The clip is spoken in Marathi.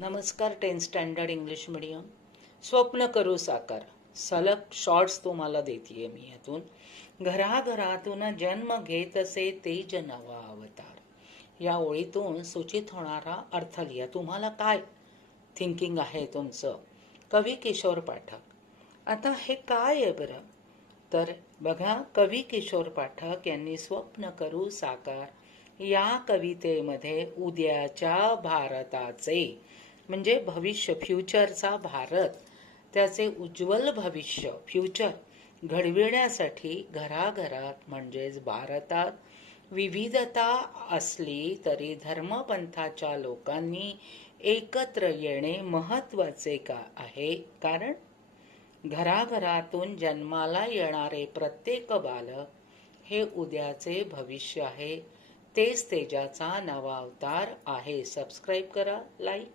नमस्कार. 10th standard English medium. स्वप्न करू साकार. सलग शॉर्ट्स तुम्हाला देतीये मी यातून. घराघरातून जन्म घेत असे तेज नवा अवतार. या ओळीतून सूचित होणारा अर्थ लिहा. तुम्हाला काय थिंकिंग आहे तुमचं? कवी किशोर पाठक. आता हे काय आहे बरं? तर बघा, कवी किशोर पाठक यांनी स्वप्न करू साकार या कवितेमध्ये उद्याच्या भारताचे म्हणजे भविष्य, फ्युचरचा भारत, त्याचे उज्ज्वल भविष्य, फ्युचर घडविण्यासाठी घराघरात म्हणजेच भारतात विविधता असली तरी धर्मपंथाच्या लोकांनी एकत्र येणे महत्त्वाचे का आहे. कारण घराघरातून जन्माला येणारे प्रत्येक बालक हे उद्याचे भविष्य आहे. तेच तेजाचा नवा अवतार आहे. सबस्क्राईब करा, लाईक